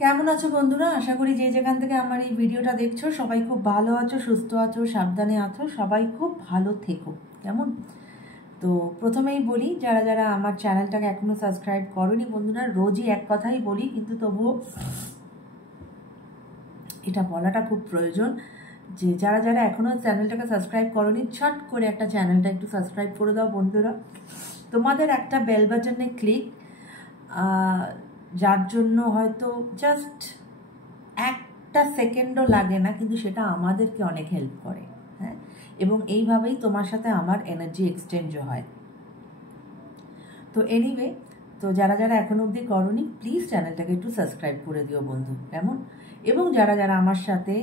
কেমন আছো বন্ধুরা? আশা করি যে যেখান থেকে আমার এই ভিডিওটা দেখছো সবাই খুব ভালো আছো, সুস্থ আছো, সাবধানে আছো, সবাই খুব ভালো থেকো। কেমন? তো প্রথমেই বলি, যারা যারা আমার চ্যানেলটাকে এখনো সাবস্ক্রাইব করোনি বন্ধুরা, রোজই এক কথাই বলি, কিন্তু তবুও এটা বলাটা খুব প্রয়োজন যে যারা যারা এখনো চ্যানেলটাকে সাবস্ক্রাইব করোনি, ছট করে একটা চ্যানেলটা একটু সাবস্ক্রাইব করে দাও বন্ধুরা। তোমাদের একটা বেল বাটনে ক্লিক, যার জন্য হয়তো জাস্ট একটা সেকেন্ডও লাগে না, কিন্তু সেটা আমাদেরকে অনেক হেল্প করে। হ্যাঁ, এবং এইভাবেই তোমার সাথে আমার এনার্জি এক্সচেঞ্জও হয়। তো এনিওয়ে, তো যারা যারা এখন অবধি করোনি, প্লিজ চ্যানেলটাকে একটু সাবস্ক্রাইব করে দিও বন্ধু, কেমন? এবং যারা যারা আমার সাথে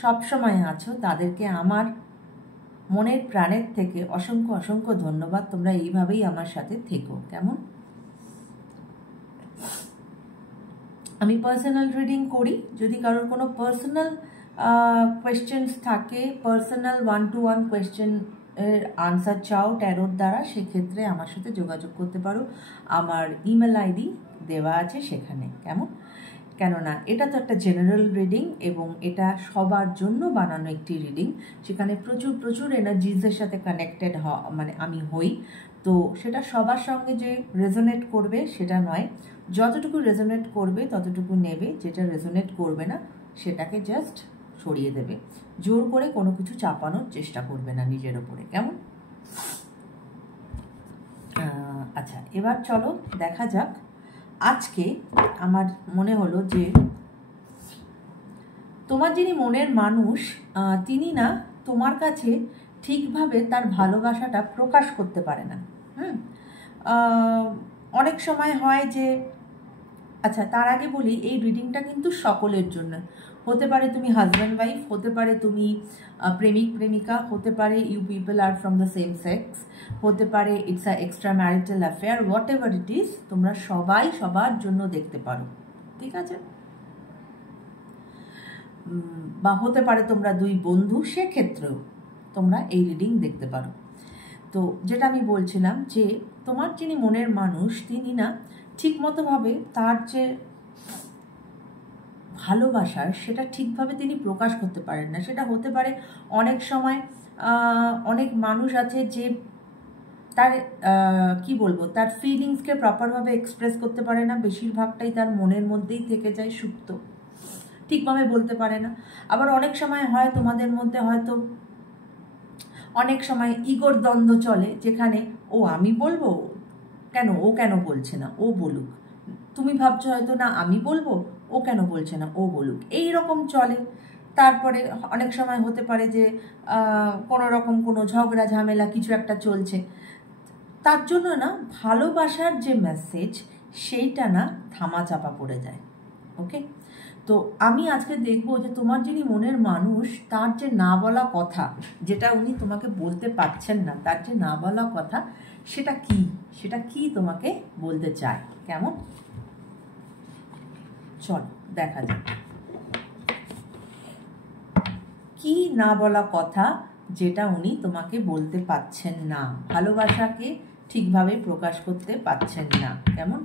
সব সময় আছো, তাদেরকে আমার মনের প্রাণের থেকে অসংখ্য অসংখ্য ধন্যবাদ। তোমরা এইভাবেই আমার সাথে থেকো, কেমন? আমি পার্সোনাল রিডিং করি। যদি কারোর কোনো পার্সোনাল কোয়েশ্চেন্স থাকে, পার্সোনাল 1-to-1 কোয়েশ্চেন এর আনসার চাও ট্যারোর দ্বারা, সেক্ষেত্রে আমার সাথে যোগাযোগ করতে পারো। আমার ইমেল আইডি দেওয়া আছে সেখানে, কেমন? কেননা এটা তো একটা জেনারেল রিডিং এবং এটা সবার জন্য বানানো একটি রিডিং। সেখানে প্রচুর প্রচুর এনার্জিসের সাথে কানেক্টেড মানে আমি হই। তো সেটা সবার সঙ্গে যে রেজোনেট করবে সেটা নয়, যতটুকু রেজোনেট করবে ততটুকু নেবে, যেটা রেজোনেট করবে না সেটাকে জাস্ট সরিয়ে দেবে। জোর করে কোনো কিছু চাপানোর চেষ্টা করবে না নিজের ওপরে, কেমন? আচ্ছা, এবার চলো দেখা যাক। আজকে আমার মনে হলো যে তোমার যিনি মনের মানুষ, তিনি না তোমার কাছে ঠিকভাবে তার ভালোবাসাটা প্রকাশ করতে পারে না। অনেক সময় হয় যে, আচ্ছা তার আগে বলি, এই রিডিংটা কিন্তু সকলের জন্য হতে পারে। তুমি হাজব্যান্ড ওয়াইফ, হতে পারে তুমি প্রেমিক প্রেমিকা, হতে পারে you people are from the same sex, হতে পারে it's a extra marital affair, whatever it is, তোমরা সবাই সবার জন্য দেখতে পারো, ঠিক আছে? বা হতে পারে তোমরা দুই বন্ধু, সেক্ষেত্রেও তোমরা এই রিডিং দেখতে পারো। তো যেটা আমি বলছিলাম যে তোমার যিনি মনের মানুষ, তিনি না ঠিকমতোভাবে তার যে ভালোবাসার সেটা ঠিকভাবে তিনি প্রকাশ করতে পারেন না। সেটা হতে পারে অনেক সময় অনেক মানুষ আছে যে তার কি বলবো, তার ফিলিংসকে প্রপারভাবে এক্সপ্রেস করতে পারে না, বেশিরভাগটাই তার মনের মধ্যেই থেকে যায় সুপ্ত, ঠিকভাবে বলতে পারে না। আবার অনেক সময় হয় তোমাদের মধ্যে হয়তো অনেক সময় ইগোর দ্বন্দ্ব চলে, যেখানে ও আমি বলবো কেন, ও কেন বলছে না, ও বলুক। তুমি ভাবছো হয়তো না আমি বলবো, ও কেন বলছে না, ও বলুক, এই রকম চলে। তারপরে অনেক সময় হতে পারে যে কোনো রকম কোনো ঝগড়া ঝামেলা কিছু একটা চলছে, তার জন্য না ভালোবাসার যে মেসেজ সেইটা না ধামাচাপা পড়ে যায়। ওকে, তো আমি আজকে দেখবো যে তোমার যিনি মনের মানুষ, তার যে না বলা কথা, যেটা উনি তোমাকে বলতে পারছেন না, তার যে না বলা কথা সেটা কি, সেটা কি তোমাকে বলতে চায়, কেমন? চল দেখা যাক কি না বলা কথা যেটা উনি তোমাকে বলতে পারছেন না, ভালোবাসাকে ঠিকভাবে প্রকাশ করতে পারছেন না, কেমন?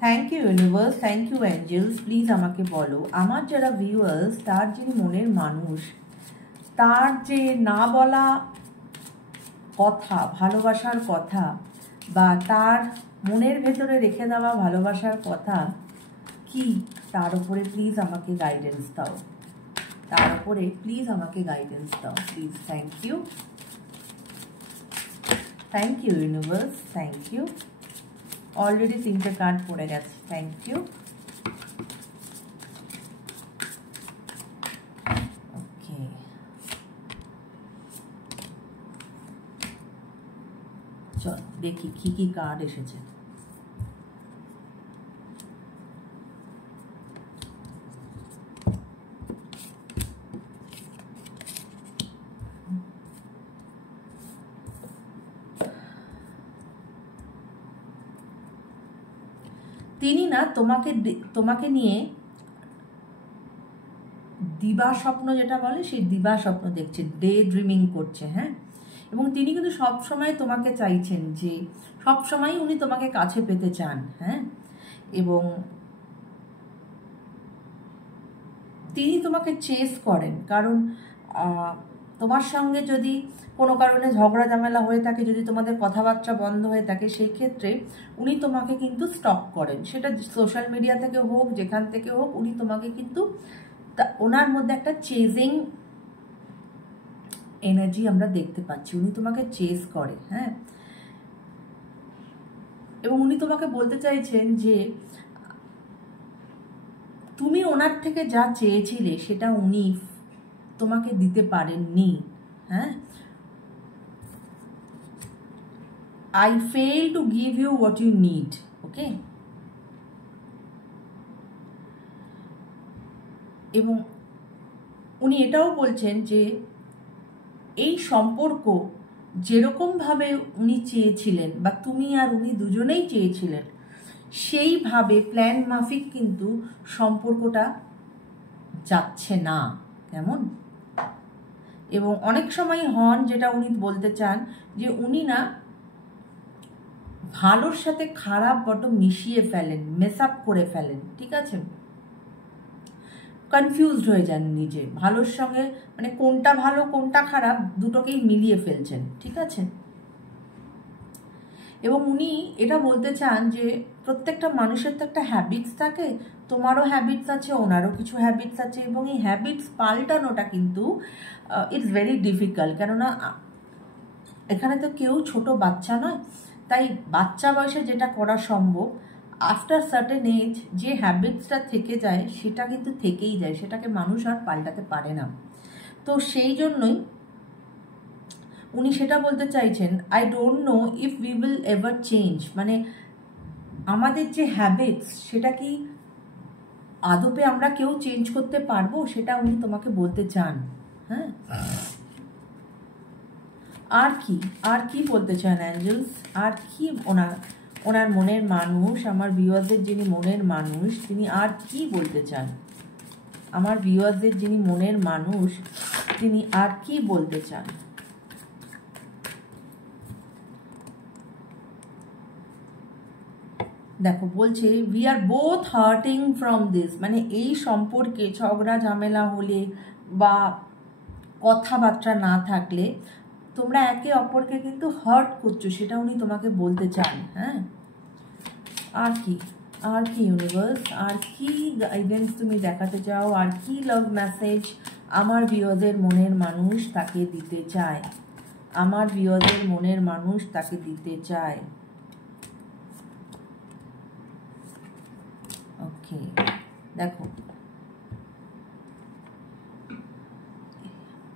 Thank you universe, thank you angels, please আমাকে বলো আমার যারা ভিউয়ার্স, তার যিনি মনের মানুষ, তার যে না বলা কথা, ভালোবাসার কথা, বা তার মনের ভেতরে রেখে দেওয়া ভালোবাসার কথা কি, তার উপরে প্লিজ আমাকে গাইডেন্স দাও, তার উপরে প্লিজ আমাকে গাইডেন্স দাও please. Thank you, thank you universe, thank you. Already 3টে কার্ড পড়ে গেছে, থ্যাংক ইউ। ওকে, চল দেখি কি কি কার্ড এসেছে। তিনি না তোমাকে নিয়ে দিবা স্বপ্ন যেটা বলে, সেই দিবা স্বপ্ন দেখছে, ডে ড্রিমিং করছে। হ্যাঁ, এবং তিনি কিন্তু সবসময় তোমাকে চাইছেন, যে সবসময় উনি তোমাকে কাছে পেতে চান। হ্যাঁ, এবং তিনি তোমাকে চেস করেন, কারণ তোমার সঙ্গে যদি কোনো কারণে ঝগড়া ঝামেলা হয়ে থাকে, যদি তোমাদের কথাবার্তা বন্ধ হয়ে থাকে, সেই ক্ষেত্রে উনি তোমাকে কিন্তু স্টক করেন। সেটা সোশ্যাল মিডিয়া থেকে হোক, যেখান থেকে হোক, উনি তোমাকে কিন্তু ওনার মধ্যে একটা চেজিং এনার্জি আমরা দেখতে পাচ্ছি। উনি তোমাকে চেস করে, হ্যাঁ। এবং উনি তোমাকে বলতে চাইছেন যে তুমি ওনার থেকে যা চেয়েছিলে সেটা উনি তোমাকে দিতে পারেননি, হ্যাঁ। I fail to give you what you need, ওকে। এবং উনি এটাও বলছেন যে এই সম্পর্ক যেরকমভাবে উনি চেয়েছিলেন, বা তুমি আর উনি দুজনেই চেয়েছিলেন, সেইভাবে প্ল্যান মাফিক কিন্তু সম্পর্কটা যাচ্ছে না, কেমন। এবং অনেক সময় হন যেটা উনি বলতে চান যে উনি না ভালোর সাথে খারাপ বড্ড মিশিয়ে ফেলেন, মেস আপ করে ফেলেন, ঠিক আছে। কনফিউজড হয়ে যান নিজে, ভালোর সঙ্গে মানে কোনটা ভালো কোনটা খারাপ দুটোকেই মিলিয়ে ফেলছেন, ঠিক আছে। এবং উনি এটা বলতে চান যে প্রত্যেকটা মানুষের তো একটা হ্যাবিটস থাকে, তোমারও হ্যাবিটস আছে, ওনারও কিছু হ্যাবিটস আছে, এবং এই হ্যাবিটস পাল্টানোটা কিন্তু ইটস ভেরি ডিফিকাল্ট। কেননা এখানে তো কেউ ছোট বাচ্চা নয়, তাই বাচ্চা বয়সে যেটা করা সম্ভব, আফটার সার্টেন এজ যে হ্যাবিটসটা থেকে যায় সেটা কিন্তু থেকেই যায়, সেটাকে মানুষ আর পাল্টাতে পারে না। তো সেই জন্যই উনি সেটা বলতে চাইছেন, I don't know if we will ever change, মানে আমাদের যে হ্যাবিটস সেটা কি আদপে আমরা কেউ চেঞ্জ করতে পারবো, সেটা উনি তোমাকে বলতে চান, হ্যাঁ। আর কি বলতে চান অ্যাঞ্জেলস, আর কি ওনার মনের মানুষ, আমার ভিউয়ারদের যিনি মনের মানুষ, তিনি আর কি বলতে চান, আমার ভিউয়ারদের যিনি মনের মানুষ তিনি আর কি বলতে চান। দেখো বলছে we are both hurting from this, মানে এই সম্পর্কে ঝগড়া ঝামেলা হলে বা কথাবার্তা না থাকলে তোমরা একে অপরকে কিন্তু হার্ট করছো, সেটা উনি তোমাকে বলতে চান, হ্যাঁ। আর কি ইউনিভার্স, আর কি গাইডেন্স তুমি দেখাতে চাও, আর কি লাভ মেসেজ আমার ভিউয়ারদের মনের মানুষ তাকে দিতে চায়, আমার ভিউয়ারদের মনের মানুষ তাকে দিতে চায়। ওকে, দেখো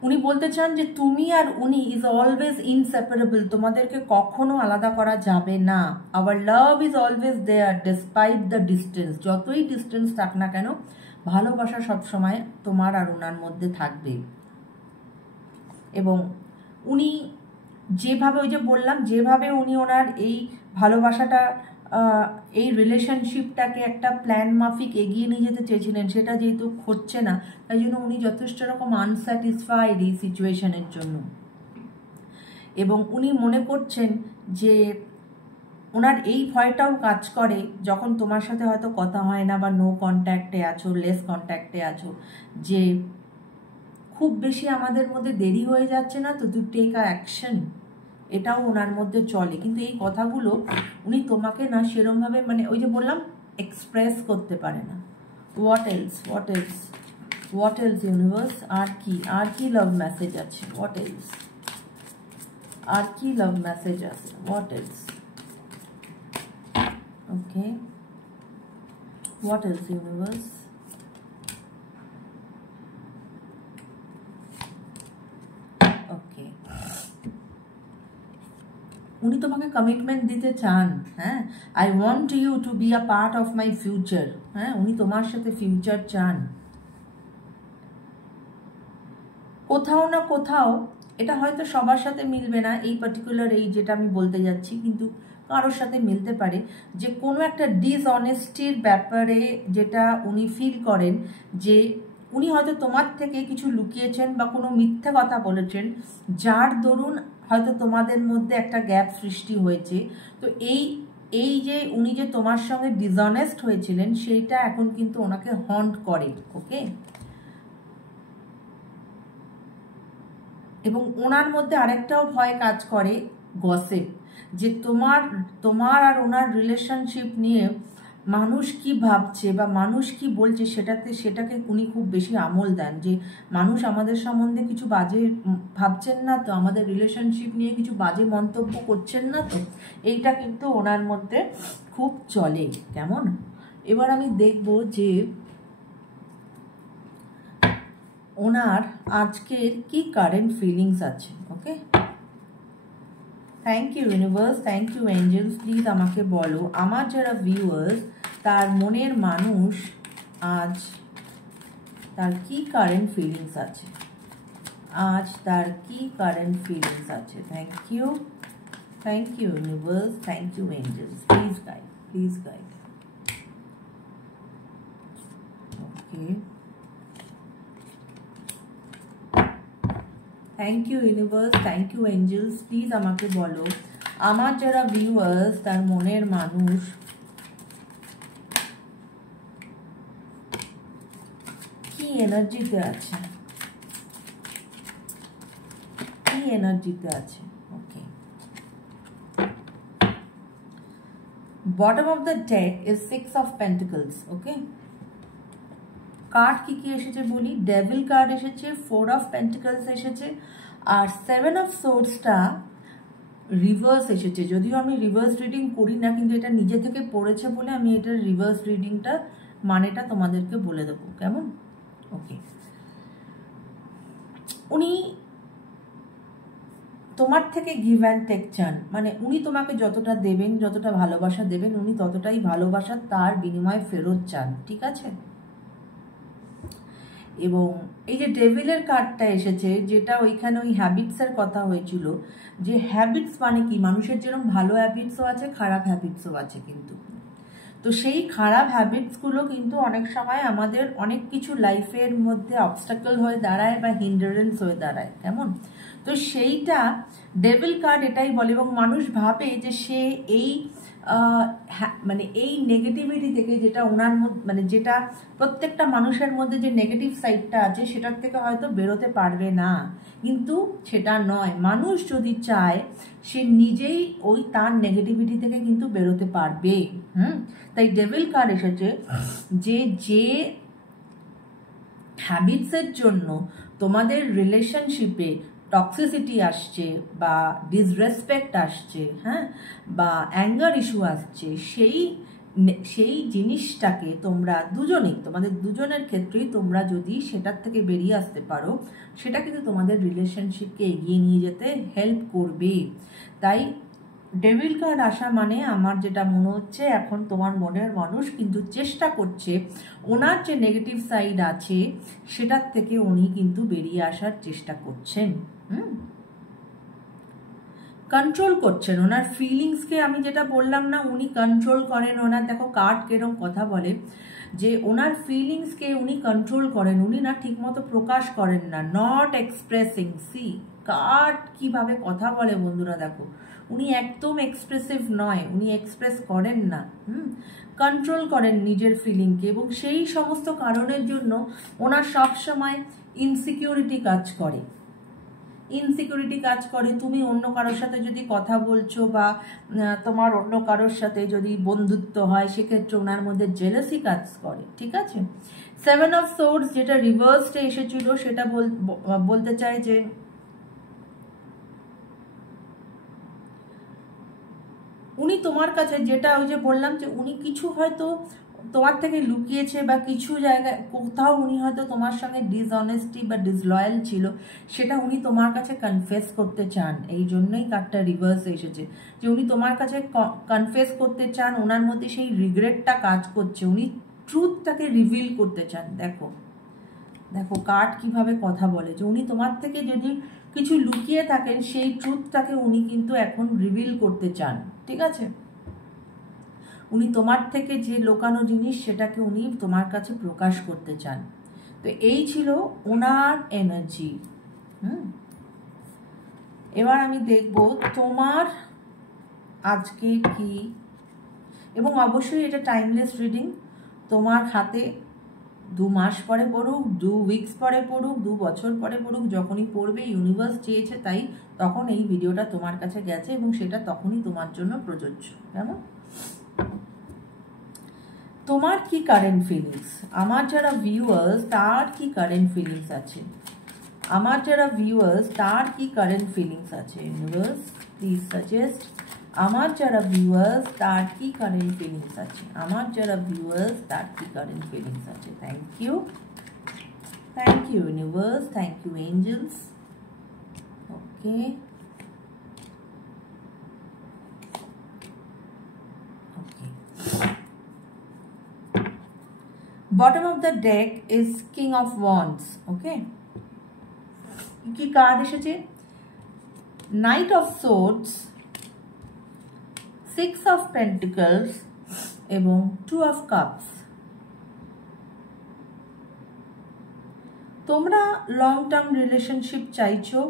উনি বলতে চান যে তুমি আর উনি ইজ অলওয়েজ ইনসেপারেবল, তোমাদেরকে কখনো আলাদা করা যাবে না। Our love is always there despite the distance, যতই ডিস্টেন্স থাক না কেন ভালোবাসা সবসময় তোমার আর ওনার মধ্যে থাকবে। এবং উনি যেভাবে, ওই যে বললাম, যেভাবে উনি ওনার এই ভালোবাসাটা, এই রিলেশনশিপটাকে একটা প্ল্যান মাফিক এগিয়ে নিয়ে যেতে চেয়েছিলেন, সেটা যেহেতু হচ্ছে না, তাই জন্য উনি যথেষ্ট রকম আনস্যাটিসফাইড এই সিচুয়েশনের জন্য। এবং উনি মনে করছেন যে ওনার এই ভয়টাও কাজ করে যখন তোমার সাথে হয়তো কথা হয় না, বা নো কন্ট্যাক্টে আছো, লেস কন্ট্যাক্টে আছো, যে খুব বেশি আমাদের মধ্যে দেরি হয়ে যাচ্ছে না তো, টু টেক আ অ্যাকশন, এটাও ওনার মধ্যে চলে। কিন্তু এই কথাগুলো উনি তোমাকে না সেরমভাবে, মানে ওই যে বললাম, এক্সপ্রেস করতে পারে না। হোয়াট এলস ইউনিভার্স, আর কি লাভ মেসেজ আছে, হোয়াট এলস, আর কি লাভ মেসেজ আছে, what else. Okay, what else universe. উনি তোমাকে কমিটমেন্ট দিতে চান, হ্যাঁ। I want you to be a part of my future, হ্যাঁ। উনি তোমার সাথে ফিউচার চান। কোথাও না কোথাও, এটা হয়তো সবার সাথে মিলবে না, এই পার্টিকুলার এই যেটা আমি বলতে যাচ্ছি, কিন্তু কারোর সাথে মিলতে পারে, যে কোনো একটা ডিসঅনেস্টির ব্যাপারে যেটা উনি ফিল করেন, যে উনি হয়তো তোমার থেকে কিছু লুকিয়েছেন বা কোনো মিথ্যে কথা বলেছেন, যার দরুন হয়তো তোমাদের মধ্যে একটা গ্যাপ সৃষ্টি হয়েছে। তো এই যে উনি যে তোমার সঙ্গে ডিসঅনেস্ট হয়েছিলেন, সেইটা এখন কিন্তু ওনাকে হন্ট করে, ওকে। এবং ওনার মধ্যে আরেকটাও ভয় কাজ করে, গসিপ, যে তোমার আর ওনার রিলেশনশিপ নিয়ে মানুষ কি ভাবছে বা মানুষ কি বলছে সেটাকে উনি খুব বেশি আমল দেন, যে মানুষ আমাদের সম্বন্ধে কিছু বাজে ভাবছেন না তো, আমাদের রিলেশনশিপ নিয়ে কিছু বাজে মন্তব্য করছেন না তো। এইটা কিন্তু ওনার মধ্যে খুব চলে। কেমন? এবার আমি দেখব যে ওনার আজকের কি কারেন্ট ফিলিংস আছে। Okay, thank you universe, thank you angels. Please আমাকে বলো আমার যারা ভিউয়ার্স, তার মনের মানুষ আজ তার কি কারেন্ট ফিলিংস আছে, আজ তার কি কারেন্ট ফিলিংস আছে। Thank you universe, thank you angels. Please guide, please guide. Okay, thank you universe, thank you angels. Please আমাকে বলো আমার যারা ভিউয়ার্স, তার মনের মানুষ কি এনার্জিতে আছে, কি এনার্জিতে আছে। Okay, bottom of the deck is 6 of pentacles. Okay, card কি কি এসেছে বলি। ডেভিল কার্ড এসেছে, 4 অফ পেন্টিকলস এসেছে, আর 7 অফ সোর্সটা রিভার্স এসেছে। যদিও আমি রিভার্স রিডিং করি না, কিন্তু এটা নিজে থেকে পড়েছে বলে আমি এটার রিভার্স রিডিংটা মানেটা তোমাদেরকে বলে দেবো। কেমন? ওকে, উনি তোমার থেকে গিভ অ্যান্ড টেক চান, মানে উনি তোমাকে যতটা দেবেন, যতটা ভালোবাসা দেবেন, উনি ততটাই ভালোবাসা তার বিনিময়ে ফেরত চান। ঠিক আছে? এবং এই যে ডেভিলের কার্ডটা এসেছে, যেটা ওইখানে ওই হ্যাবিটসের কথা হয়েছিল, যে হ্যাবিটস মানে কি, মানুষের যেরকম ভালো হ্যাবিটসও আছে, খারাপ হ্যাবিটসও আছে কিন্তু। তো সেই খারাপ হ্যাবিটসগুলো কিন্তু অনেক সময় আমাদের অনেক কিছু লাইফের মধ্যে অবস্টাকল হয়ে দাঁড়ায় বা হিন্ডারেন্স হয়ে দাঁড়ায়। কেমন? তো সেইটা ডেভিল কার্ড এটাই বলে, এবং মানুষ ভাবে যে সে এই মানে এই নেগেটিভিটি থেকে, যেটা ওনার মধ্যে, মানে যেটা প্রত্যেকটা মানুষের মধ্যে যে নেগেটিভ সাইডটা আছে, সেটার থেকে হয়তো বেরোতে পারবে না, কিন্তু সেটা নয়। মানুষ যদি চায়, সে নিজেই ওই তার নেগেটিভিটি থেকে কিন্তু বেরোতে পারবে। তাই ডেভিল কার্ড এসেছে যে হ্যাবিটসের জন্য তোমাদের রিলেশনশিপে টক্সিসিটি আসছে বা ডিসরেসপেক্ট আসছে, হ্যাঁ, বা অ্যাঙ্গার ইস্যু আসছে, সেই জিনিসটাকে তোমরা দুজনেই, তোমাদের দুজনের ক্ষেত্রেই তোমরা যদি সেটার থেকে বেরিয়ে আসতে পারো, সেটা কিন্তু তোমাদের রিলেশনশিপকে এগিয়ে নিয়ে যেতে হেল্প করবে। তাই ডেভিল কার্ড আসা মানে আমার যেটা মনে হচ্ছে, এখন তোমার মনের মানুষ কিন্তু চেষ্টা করছে ওনার যে নেগেটিভ সাইড আছে সেটার থেকে উনি কিন্তু বেরিয়ে আসার চেষ্টা করছেন। কন্ট্রোল করছেন ওনার ফিলিংসকে। আমি যেটা বললাম না, উনি কন্ট্রোল করেন। ওনার দেখো কার্ড কেরম কথা বলে, যে ওনার ফিলিংসকে উনি কন্ট্রোল করেন, উনি না ঠিকমতো প্রকাশ করেন না, নট এক্সপ্রেসিং। সি কার্ড কিভাবে কথা বলে বন্ধুরা, দেখো উনি একদম এক্সপ্রেসিভ নয়, উনি এক্সপ্রেস করেন না, কন্ট্রোল করেন নিজের ফিলিংকে, এবং সেই সমস্ত কারণের জন্য ওনার সবসময় ইনসিকিউরিটি কাজ করে। তুমি অন্য কারোর সাথে যদি কথা বলছো বা তোমার অন্য কারোর সাথে যদি বন্ধুত্ব হয়, সেক্ষেত্রে ওনার মধ্যে জেলাসি কাজ করে। ঠিক আছে? 7 অফ সোর্স যেটা রিভার্সডে এসেছিল, সেটা বলতে চাই যে উনি তোমার কাছে, যেটা ওই যে বললাম, যে উনি কিছু হয়তো তোমার থেকে লুকিয়েছে, বা কিছু জায়গায় কোথাও উনি হয়তো তোমার সঙ্গে ডিসঅনেস্টি বা ডিসলয়াল ছিল, সেটা উনি তোমার কাছে কনফেস করতে চান। এই জন্যই কার্ডটা রিভার্স এসেছে, যে উনি তোমার কাছে কনফেস করতে চান, ওনার মধ্যে সেই রিগ্রেটটা কাজ করছে, উনি ট্রুথটাকে রিভিল করতে চান। দেখো কার্ড কিভাবে কথা বলে, যে উনি তোমার থেকে যদি কিছু লুকিয়ে থাকেন, সেই ট্রুথটাকে উনি কিন্তু এখন রিভিল করতে চান। ঠিক আছে? উনি তোমার থেকে যে লোকানো জিনিস, সেটাকে উনি তোমার কাছে প্রকাশ করতে চান। তো এই ছিল ওনার এনার্জি। এবার আমি দেখব তোমার আজকে কি, এবং অবশ্যই এটা টাইমলেস রিডিং। তোমার হাতে 2 মাস পরে পড়ুক, 2 উইকস পরে পড়ুক, 2 বছর পরে পড়ুক, যখনই পড়বে, ইউনিভার্স চেয়েছে তাই তখন এই ভিডিওটা তোমার কাছে গেছে এবং সেটা তখনই তোমার জন্য প্রযোজ্য। কেমন? তোমার কি কারেন্ট ফিলিংস, আমার যারা ভিউয়ার্স তার কি কারেন্ট ফিলিংস আছে, আমার যারা ভিউয়ার্স তার কি কারেন্ট ফিলিংস আছে? ইউনিভার্স প্লিজ সাজেস্ট আমার যারা ভিউয়ার্স তার কি কারেন্ট ফিলিংস আছে, আমার যারা ভিউয়ার্স তার কি কারেন্ট ফিলিংস আছে। Thank you universe, thank you angels. Okay, bottom of the deck is King of Wands. Okay, কি কার্ড এসেছে? Knight of Swords, Six of Pentacles এবং Two of Cups। তোমরা লং টার্ম রিলেশনশিপ চাইছো।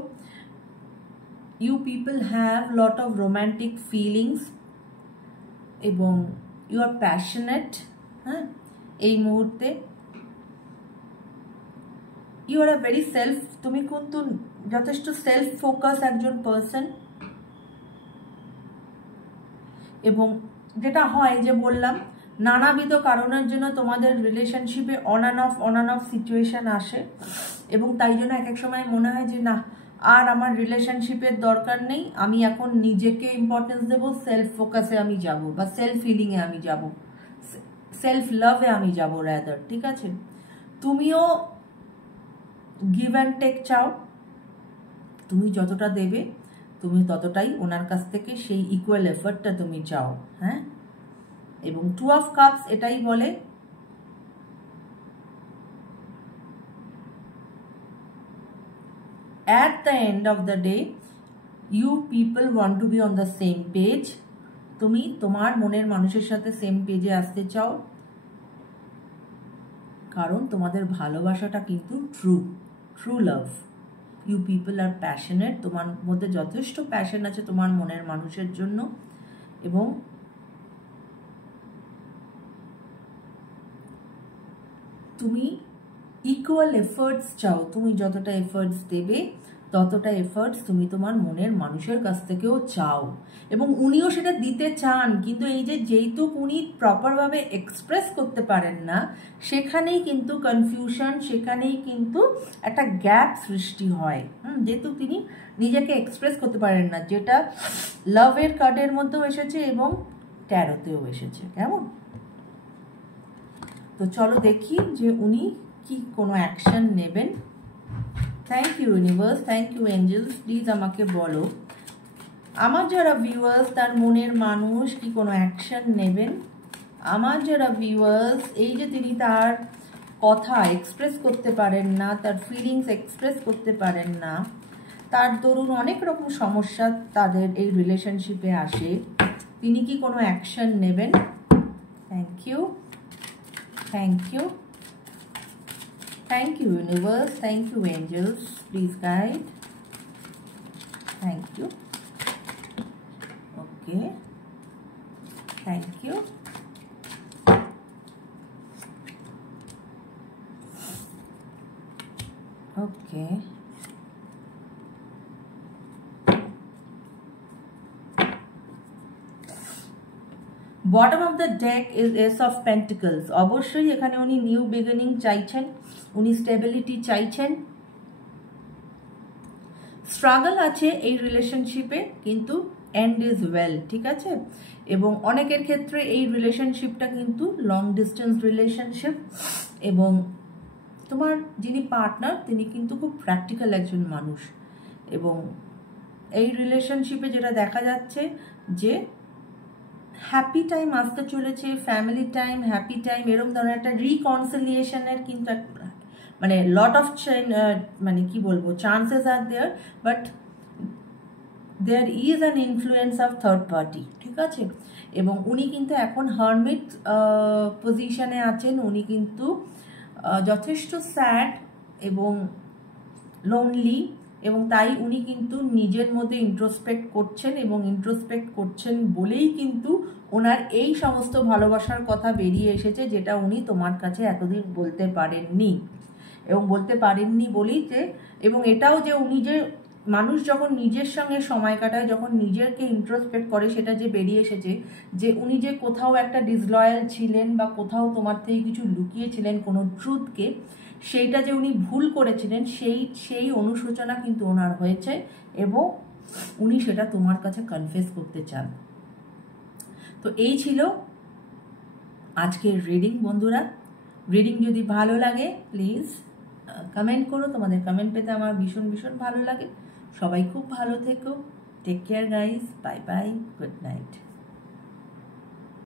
You people have lot of romantic feelings এবং you are passionate. হ্যাঁ, এই মুহূর্তে you are a very self, তুমি কিন্তু যথেষ্ট সেলফ ফোকাস একজন পার্সন। এবং যেটা হয় যে বললাম, নানাবিধ কারণের জন্য তোমাদের রিলেশনশিপে অন অ্যান্ড অফ সিচুয়েশন আসে এবং তাই জন্য এক এক সময় মনে হয় যে না, আর আমার রিলেশনশিপের দরকার নেই, আমি এখন নিজেকে ইম্পর্টেন্স দেবো, সেলফ ফোকাসে আমি যাব বা সেলফ হিলিংয়ে আমি যাব, সেলফ লাভে আমি যাব রাদার। ঠিক আছে, তুমিও গিভ অ্যান্ড টেক চাও, তুমি যতটা দেবে তুমি ততটাই ওনার কাছ থেকে সেই ইকুয়াল এফর্টটা তুমি চাও। হ্যাঁ, এবং টু অফ কাপস এটাই বলে at the end of the day you people want to be on the same page। তুমি তোমার মনের মানুষের সাথে সেম পেজে আসতে চাও, কারণ তোমাদের ভালোবাসাটা কিন্তু true love. You people are passionate, তোমার মধ্যে যথেষ্ট প্যাশন আছে তোমার মনের মানুষের জন্য এবং তুমি ইকুয়াল এফর্টস চাও। তুমি যতটা এফর্টস দেবে ততটা এফর্টস তুমি তোমার মনের মানুষের কাছ থেকেও চাও এবং উনিও সেটা দিতে চান, কিন্তু এই যে যেহেতু উনি প্রপারভাবে এক্সপ্রেস করতে পারেন না, সেখানেই কিন্তু কনফিউশন, সেখানেই কিন্তু একটা গ্যাপ সৃষ্টি হয়। যেহেতু তিনি নিজেকে এক্সপ্রেস করতে পারেন না, যেটা লাভের কার্ডের মধ্যেও এসেছে এবং ট্যারোতেও এসেছে। কেমন? তো চলো দেখি যে উনি কি কোনো অ্যাকশন নেবেন। Thank you universe, thank you angels, please আমাকে বলো আমার যারা ভিউয়ার্স তার মনের মানুষ কি কোনো অ্যাকশন নেবেন। আমার যারা ভিউয়ার্স, এই যে তিনি তার কথা এক্সপ্রেস করতে পারেন না, তার ফিলিংস এক্সপ্রেস করতে পারেন না, তার দরুন অনেক রকম সমস্যা তাদের এই রিলেশনশিপে আসে, তিনি কি কোনো অ্যাকশন নেবেন। Thank you, thank you, thank you universe, thank you angels, please guide, thank you, okay, thank you, okay, bottom of the deck is S of pentacles. অবশ্যই এখানে উনি নিউ বিগিনিং চাইছেন, উনি স্টেবিলিটি চাইছেন। স্ট্রাগল আছে এই রিলেশনশিপে, কিন্তু এন্ড ইজ ওয়েল। ঠিক আছে, এবং অনেকের ক্ষেত্রে এই রিলেশনশিপটা কিন্তু লং ডিস্টেন্স রিলেশনশিপ এবং তোমার যিনি পার্টনার তিনি কিন্তু খুব প্র্যাকটিক্যাল একজন মানুষ এবং এই রিলেশনশিপে যেটা দেখা যাচ্ছে যে হ্যাপি টাইম আসতে চলেছে, ফ্যামিলি টাইম, হ্যাপি টাইম, এরকম ধরনের একটা রিকনসিলিয়েশনের কিন্তু মানে লট অফ মানে কি বলবো chances are there, but there is an influence of third party. ঠিক আছে, এবং উনি কিন্তু এখন হারমিট পজিশনে আছেন, উনি কিন্তু যথেষ্ট স্যাড এবং লোনলি এবং তাই উনি কিন্তু নিজের মধ্যে ইন্ট্রোস্পেক্ট করছেন, এবং ইন্ট্রোস্পেক্ট করছেন বলেই কিন্তু ওনার এই সমস্ত ভালোবাসার কথা বেরিয়ে এসেছে, যেটা উনি তোমার কাছে এতদিন বলতে পারেননি। এবং বলতে পারেননি বলেই যে, এবং এটাও যে উনি যে, মানুষ যখন নিজের সঙ্গে সময় কাটায়, যখন নিজেকে ইন্ট্রোস্পেক্ট করে, সেটা যে বেরিয়ে এসেছে যে উনি যে কোথাও একটা ডিসলয়াল ছিলেন বা কোথাও তোমার থেকে কিছু লুকিয়েছিলেন, কোনো ট্রুথকে, সেইটা যে উনি ভুল করেছিলেন, সেই অনুশোচনা কিন্তু ওনার হয়েছে, এবং উনি সেটা তোমার কাছে কনফেস করতে চান। তো এই ছিল আজকের রিডিং বন্ধুরা। রিডিং যদি ভালো লাগে প্লিজ কমেন্ট করো, তোমাদের কমেন্ট পেতে আমার ভীষণ ভীষণ ভালো লাগে। সবাই খুব ভালো থেকো, take care guys, bye bye, good night.